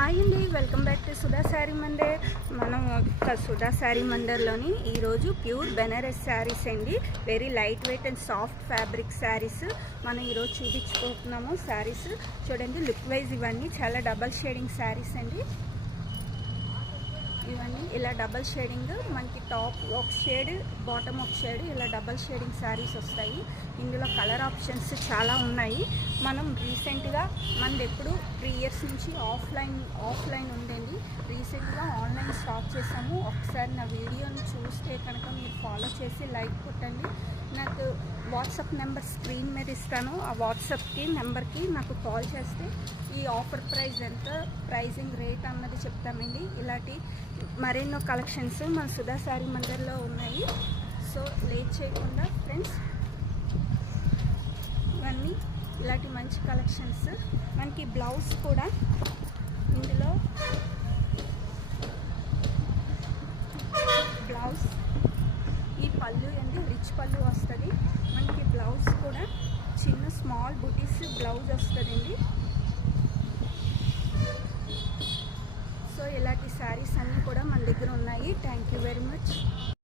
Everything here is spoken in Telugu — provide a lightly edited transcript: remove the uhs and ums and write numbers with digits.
హాయ్ అండి, welcome back to Sudha sari Mandir. మనం సుధా శారీ మందిర్లోని ఈరోజు ప్యూర్ బెనారస్ శారీస్ అండి. Very light weight and soft fabric saris మనం ఈరోజు చూపించుకుంటున్నాము. శారీస్ చూడండి, లుక్ వైజ్ ఇవన్నీ చాలా డబల్ షేడింగ్ శారీస్ అండి. ఇవన్నీ ఇలా డబల్ షేడింగ్, మనకి టాప్ ఒక షేడ్, బాటమ్ ఒక షేడ్, ఇలా డబల్ షేడింగ్ శారీస్ వస్తాయి. ఇందులో కలర్ ఆప్షన్స్ చాలా ఉన్నాయి. మనం రీసెంట్గా మనది ఎప్పుడు 3 years నుంచి ఆఫ్లైన్ ఉండండి. రీసెంట్గా ఆన్లైన్ స్టార్ట్ చేసాము. ఒకసారి నా వీడియోని చూస్తే కనుక మీరు ఫాలో చేసి లైక్ కొట్టండి. నాకు వాట్సాప్ నెంబర్ స్క్రీన్ మీద ఇస్తాను. ఆ వాట్సాప్కి నెంబర్కి నాకు కాల్ చేస్తే ఈ ఆఫర్ ప్రైస్ ఎంత, ప్రైజింగ్ రేట్ అన్నది చెప్తామండి. ఇలాంటి మరెన్నో కలెక్షన్స్ మన సుధా శారీ మందిర్లో ఉన్నాయి. సో లేట్ చేయకుండా ఫ్రెండ్స్, ఇవన్నీ ఇలాంటి మంచి కలెక్షన్స్. మనకి బ్లౌజ్ కూడా ఇందులో బ్లౌజ్, ఈ పళ్ళు అండి రిచ్ పళ్ళు వస్తుంది. మనకి బ్లౌజ్ కూడా చిన్న స్మాల్ బుటీస్ బ్లౌజ్ వస్తుందండి. సో ఇలాంటి శారీస్ అన్నీ కూడా మన దగ్గర ఉన్నాయి. Thank you very much.